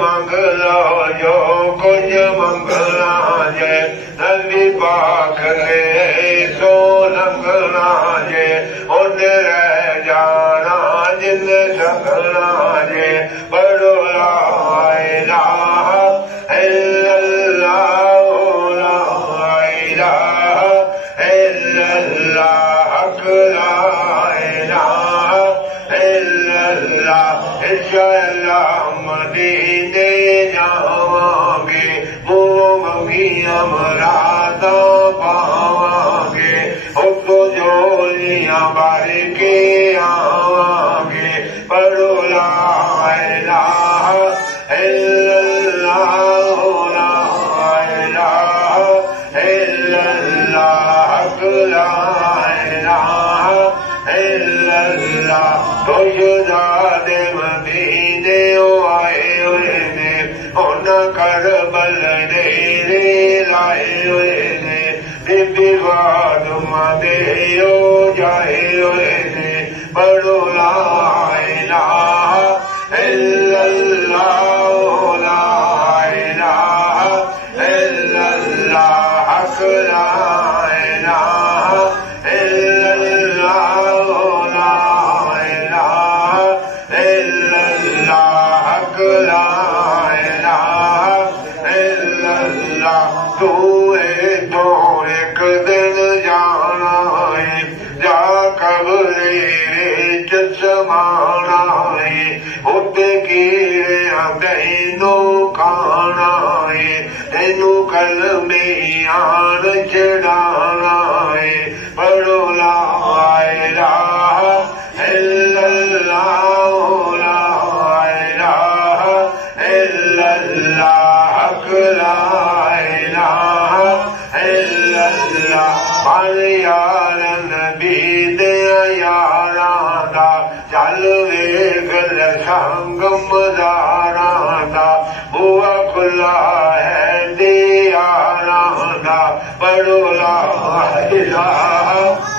मंगला जो कुछ मंगला जे नबी पाक ने सो संगला जे उन रह जाना जिन संगला जे पढ़ो ला इलाहा इल्लल्लाह ला इलाहा इल्लल्लाह हक ला इलाहा इल्लल्लाह इंशाअल्लाह मदीने जावांगे मुँह मंगिया मरादा पावांगे उसको झोलियां भर के आवांगे पढ़ो ला इलाहा इल्लल्लाह ला इलाहा इल्लल्लाह हक ला इलाहा इल्लल्लाह तो शुजादे मदीने आए हुए ने उन करबल डेरे लाए हुए ने बीबी फातिमा दे जाए हुए ने पढ़ो ला इलाहा इल्लल्लाह ला इलाहा इल्लल्लाह हक ला इलाहा इल्लल्लाह ला इलाहा इल्लल्लाह हक ला इलाहा इल्लल्लाह तू तो एक दिन जाना है जा कब्रे विच समाना है उत्ते कीड़े तैनू खाना है तैनू कलमे आन चढ़ाना है पढ़ो ला इलाहा इल्लल्लाह ला इलाहा इल्लल्लाह हक ला इलाहा इल्लल्लाह यार नबी दे यारा दा चल वेख संग मज़ारा दा बुआ खुला है दियारा दा पढ़ो ला इलाहा